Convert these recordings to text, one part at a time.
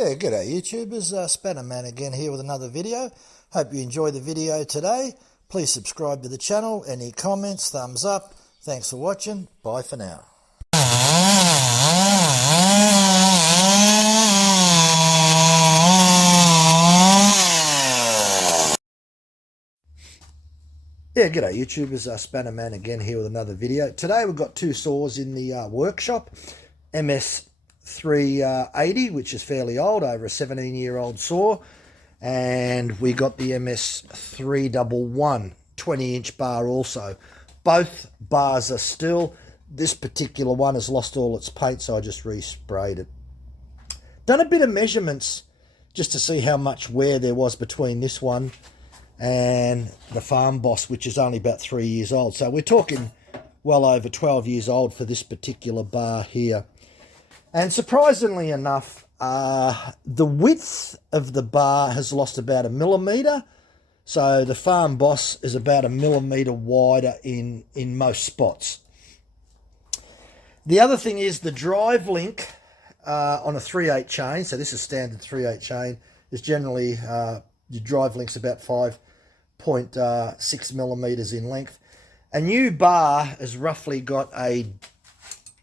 Yeah, g'day YouTubers, Spannerman again here with another video. Hope you enjoy the video today. Please subscribe to the channel. Any comments, thumbs up. Thanks for watching. Bye for now. Yeah, g'day YouTubers, Spannerman again here with another video. Today we've got two saws in the workshop. MS380, which is fairly old, over a 17-year-old saw. And we got the MS311, 20-inch bar also. Both bars are still. This particular one has lost all its paint, so I just resprayed it. Done a bit of measurements just to see how much wear there was between this one and the Farm Boss, which is only about 3 years old. So we're talking well over 12 years old for this particular bar here. And surprisingly enough, the width of the bar has lost about 1 millimetre. So the Farm Boss is about 1 millimetre wider in most spots. The other thing is the drive link on a 3/8 chain. So this is standard 3/8 chain. Is generally your drive link's about 5.6 millimetres in length. A new bar has roughly got a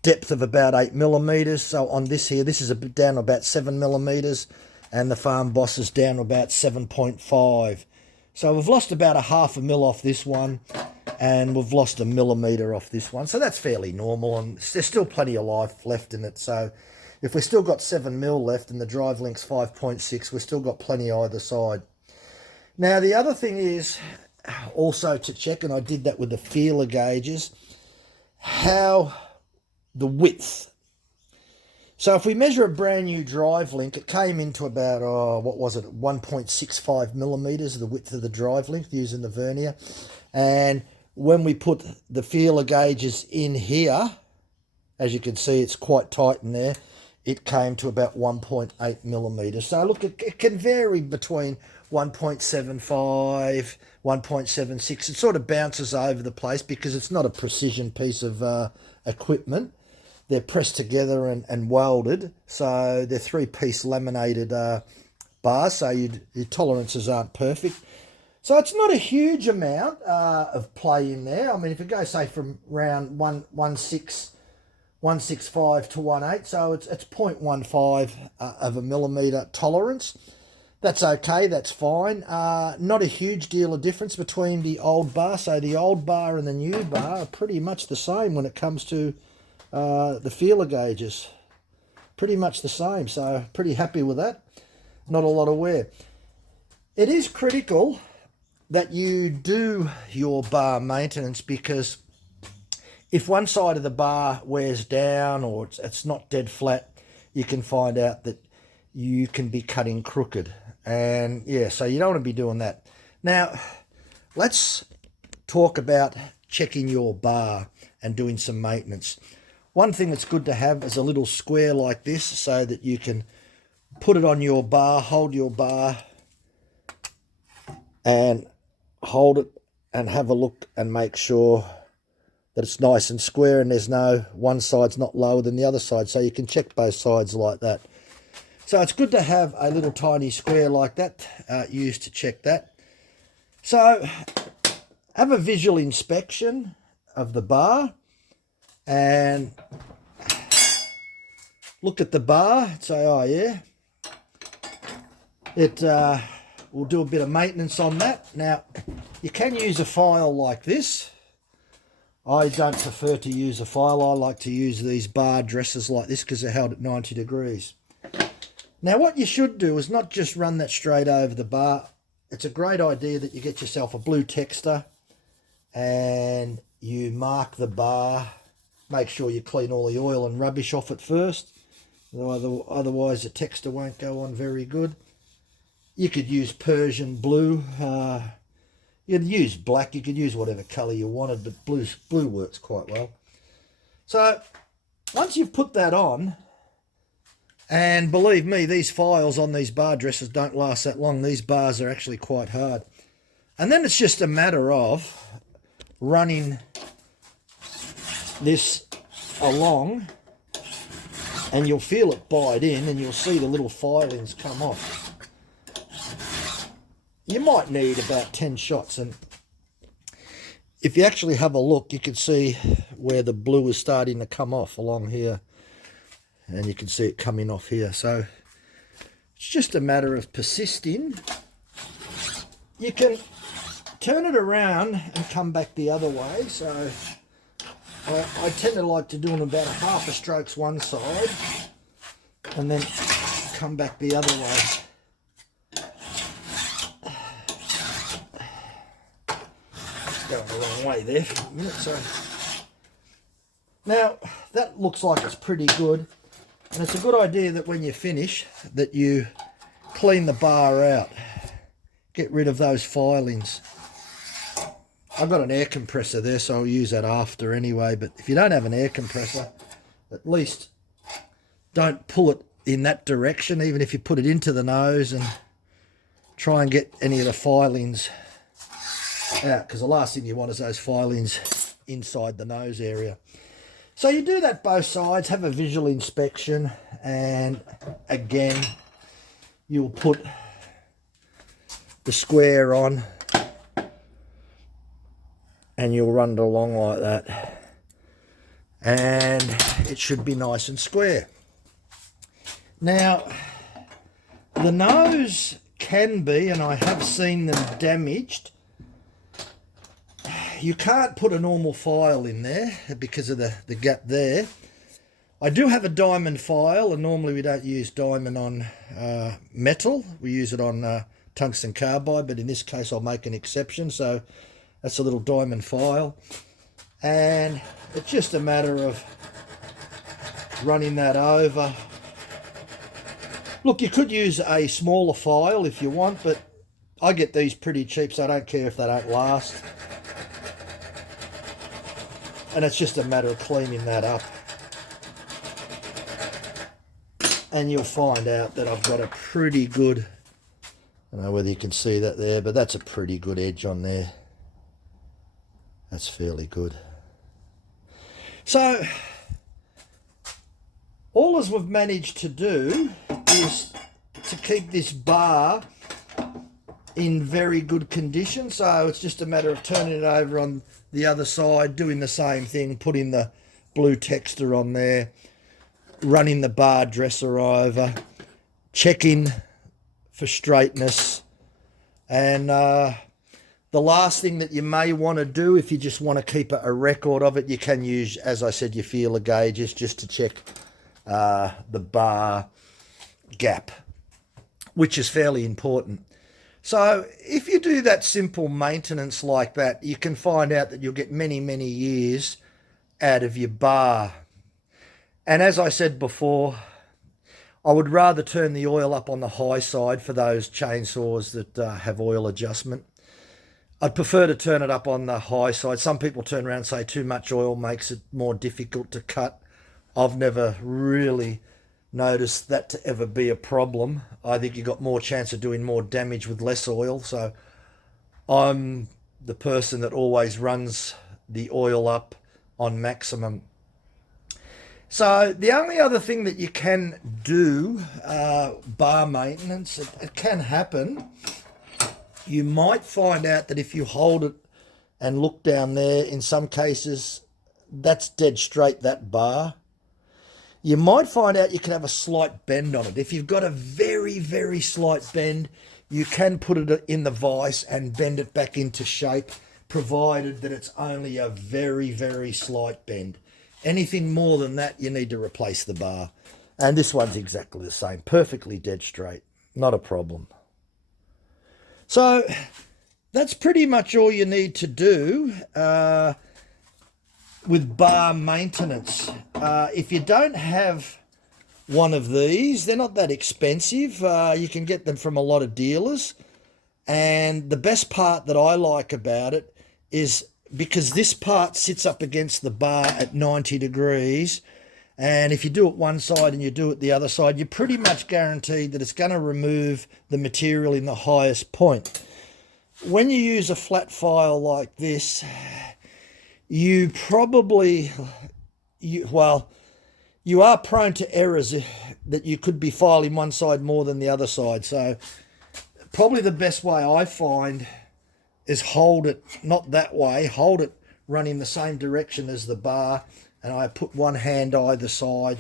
depth of about 8 millimetres. So on this here, this is down about 7 millimetres, and the Farm Boss is down about 7.5. So we've lost about a 0.5 mil off this one, and we've lost 1 millimetre off this one. So that's fairly normal, and there's still plenty of life left in it. So if we've still got 7 mil left and the drive link's 5.6, we've still got plenty either side. Now the other thing is also to check, and I did that with the feeler gauges, how the width. So if we measure a brand new drive link, it came into about, 1.65 millimetres, the width of the drive link using the vernier. And when we put the feeler gauges in here, as you can see, it's quite tight in there. It came to about 1.8 millimetres. So look, it can vary between 1.75, 1.76. It sort of bounces over the place because it's not a precision piece of equipment. They're pressed together and welded, so they're 3-piece laminated bars, so your tolerances aren't perfect. So it's not a huge amount of play in there. I mean, if you go, say, from round 165 to 1.8, so it's 0.15 of a millimetre tolerance. That's okay, that's fine. Not a huge deal of difference between the old bar. So the old bar and the new bar are pretty much the same when it comes to the feeler gauges. Pretty much the same, so pretty happy with that. Not a lot of wear. It is critical that you do your bar maintenance, because if one side of the bar wears down or it's not dead flat, you can find out that you can be cutting crooked. And yeah, so you don't want to be doing that. Now, let's talk about checking your bar and doing some maintenance. One thing that's good to have is a little square like this, so that you can put it on your bar, hold your bar, and hold it and have a look and make sure that it's nice and square and there's no one side's not lower than the other side, so you can check both sides like that. So it's good to have a little tiny square like that used to check that. So have a visual inspection of the bar and look at the bar and say, oh yeah, we'll do a bit of maintenance on that. Now, you can use a file like this. I don't prefer to use a file. I like to use these bar dressers like this because they're held at 90 degrees. Now, what you should do is not just run that straight over the bar. It's a great idea that you get yourself a blue texter and you mark the bar. Make sure you clean all the oil and rubbish off it first. Otherwise, the texter won't go on very good. You could use Persian blue. You could use black. You could use whatever colour you wanted, but blue works quite well. So once you've put that on, and believe me, these files on these bar dressers don't last that long. These bars are actually quite hard. And then it's just a matter of running this along and you'll feel it bite in and you'll see the little filings come off. You might need about 10 shots, and if you actually have a look, you can see where the blue is starting to come off along here, and you can see it coming off here. So it's just a matter of persisting. You can turn it around and come back the other way. So I tend to like to do them about half a strokes one side and then come back the other way. Going the wrong way there for a minute. So now that looks like it's pretty good, and it's a good idea that when you finish that you clean the bar out, get rid of those filings. I've got an air compressor there, so I'll use that after anyway, but if you don't have an air compressor, at least don't pull it in that direction, even if you put it into the nose, and try and get any of the filings out, because the last thing you want is those filings inside the nose area. So you do that both sides, have a visual inspection, and again you'll put the square on and you'll run it along like that, and it should be nice and square. Now the nose can be, and I have seen them damaged. You can't put a normal file in there because of the gap there. I do have a diamond file, and normally we don't use diamond on metal. We use it on tungsten carbide, but in this case I'll make an exception. So that's a little diamond file, and it's just a matter of running that over. Look, you could use a smaller file if you want, but I get these pretty cheap, so I don't care if they don't last. And it's just a matter of cleaning that up. And you'll find out that I've got a pretty good, I don't know whether you can see that there, but that's a pretty good edge on there. That's fairly good. So all as we've managed to do is to keep this bar in very good condition. So it's just a matter of turning it over on the other side, doing the same thing, putting the blue texture on there, running the bar dresser over, checking for straightness, and the last thing that you may want to do, if you just want to keep a record of it, you can use, as I said, your feeler gauges just to check the bar gap, which is fairly important. So if you do that simple maintenance like that, you can find out that you'll get many, many years out of your bar. And as I said before, I would rather turn the oil up on the high side for those chainsaws that have oil adjustment. I'd prefer to turn it up on the high side. Some people turn around and say too much oil makes it more difficult to cut. I've never really noticed that to ever be a problem. I think you got more chance of doing more damage with less oil. So I'm the person that always runs the oil up on maximum. So the only other thing that you can do, bar maintenance, it can happen. You might find out that if you hold it and look down there, in some cases, that's dead straight, that bar. You might find out you can have a slight bend on it. If you've got a very, very slight bend, you can put it in the vise and bend it back into shape, provided that it's only a very, very slight bend. Anything more than that, you need to replace the bar. And this one's exactly the same, perfectly dead straight, not a problem. So that's pretty much all you need to do with bar maintenance. If you don't have one of these, they're not that expensive. You can get them from a lot of dealers. And the best part that I like about it is because this part sits up against the bar at 90 degrees. And if you do it one side and you do it the other side, you're pretty much guaranteed that it's going to remove the material in the highest point. When you use a flat file like this, you probably, you you are prone to errors that you could be filing one side more than the other side. So probably the best way I find is hold it not that way, hold it running the same direction as the bar, and I put one hand either side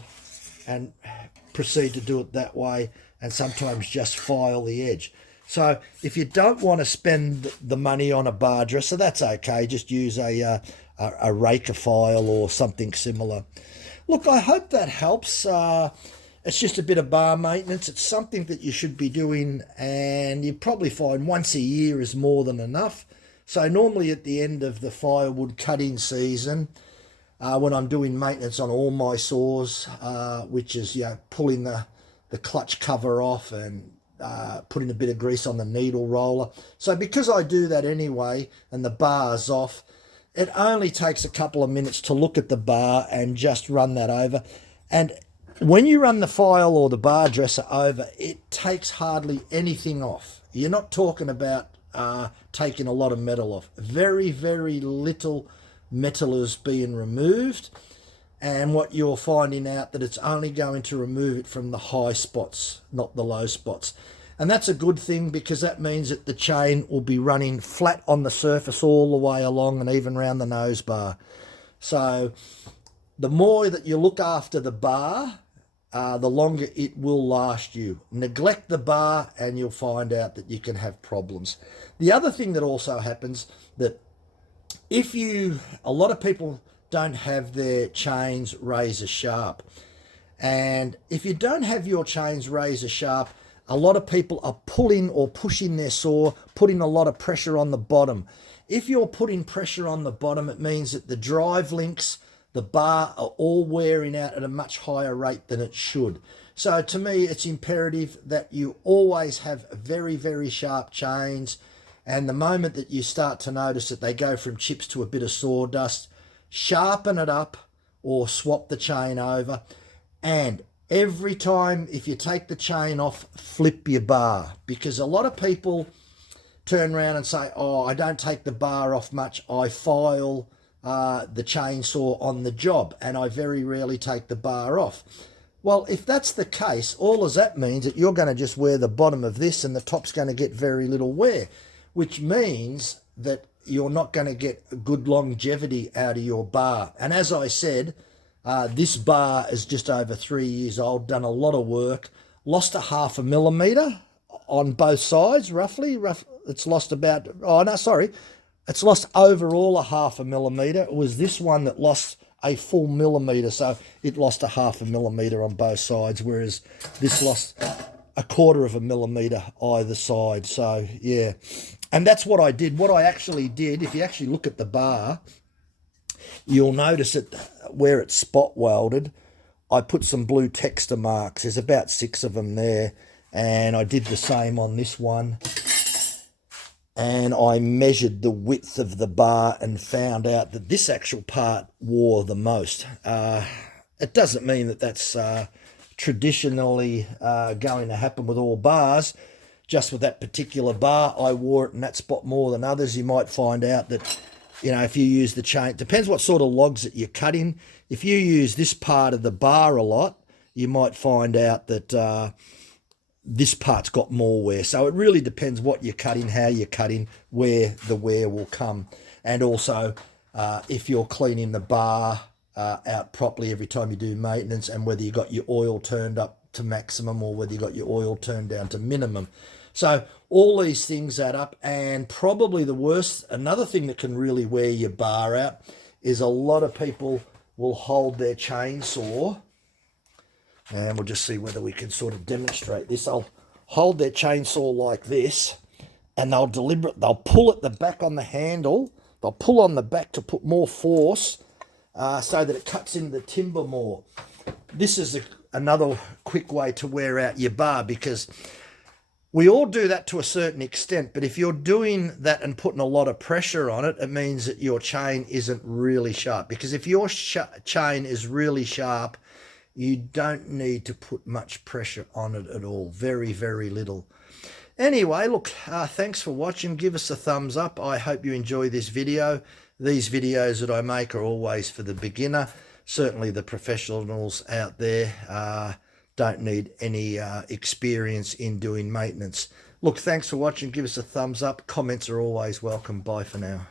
and proceed to do it that way, and sometimes just file the edge. So if you don't want to spend the money on a bar dresser, that's okay. Just use a raker file or something similar. Look, I hope that helps. It's just a bit of bar maintenance. It's something that you should be doing, and you probably find once a year is more than enough. So normally at the end of the firewood cutting season, when I'm doing maintenance on all my saws, which is pulling the clutch cover off and putting a bit of grease on the needle roller. So because I do that anyway and the bar's off, it only takes a couple of minutes to look at the bar and just run that over. And when you run the file or the bar dresser over, it takes hardly anything off. You're not talking about taking a lot of metal off. Very, very little metal is being removed. And what you're finding out that it's only going to remove it from the high spots, not the low spots. And that's a good thing, because that means that the chain will be running flat on the surface all the way along and even around the nose bar. So the more that you look after the bar, the longer it will last you. Neglect the bar and you'll find out that you can have problems. The other thing that also happens, that a lot of people don't have their chains razor sharp. And if you don't have your chains razor sharp, a lot of people are pulling or pushing their saw, putting a lot of pressure on the bottom. If you're putting pressure on the bottom, it means that the drive links, the bar, are all wearing out at a much higher rate than it should. So to me, it's imperative that you always have very, very sharp chains. And the moment that you start to notice that they go from chips to a bit of sawdust, sharpen it up or swap the chain over. And every time, if you take the chain off, flip your bar, because a lot of people turn around and say, oh, I don't take the bar off much. I file the chainsaw on the job and I very rarely take the bar off. Well, if that's the case, all as that means that you're going to just wear the bottom of this and the top's going to get very little wear, which means that you're not going to get good longevity out of your bar. And as I said, this bar is just over 3 years old, done a lot of work, lost a 0.5 millimeter on both sides, roughly. It's lost about, it's lost overall a 0.5 millimeter. It was this one that lost a full millimeter, so it lost a 0.5 millimeter on both sides, whereas this lost 1/4 millimeter either side. So, yeah. And that's what I did. What I actually did, if you actually look at the bar, you'll notice that where it's spot welded, I put some blue texture marks. There's about 6 of them there. And I did the same on this one. And I measured the width of the bar and found out that this actual part wore the most. It doesn't mean that that's traditionally going to happen with all bars. Just with that particular bar, I wore it in that spot more than others. You might find out that, if you use the chain, it depends what sort of logs that you're cutting. If you use this part of the bar a lot, you might find out that this part's got more wear. So it really depends what you're cutting, how you're cutting, where the wear will come. And also, if you're cleaning the bar out properly every time you do maintenance, and whether you got your oil turned up to maximum or whether you got your oil turned down to minimum. So all these things add up. And probably the worst, another thing that can really wear your bar out, is a lot of people will hold their chainsaw, and we'll just see whether we can sort of demonstrate this. I'll hold their chainsaw like this, and they'll pull at the back on the handle. They'll pull on the back to put more force so that it cuts into the timber more. This is another quick way to wear out your bar, because we all do that to a certain extent, but if you're doing that and putting a lot of pressure on it, it means that your chain isn't really sharp. Because if your chain is really sharp, you don't need to put much pressure on it at all. Very, very little. Anyway, look, thanks for watching. Give us a thumbs up. I hope you enjoy this video. These videos that I make are always for the beginner. certainly the professionals out there don't need any experience in doing maintenance. Look, thanks for watching. Give us a thumbs up. Comments are always welcome. Bye for now.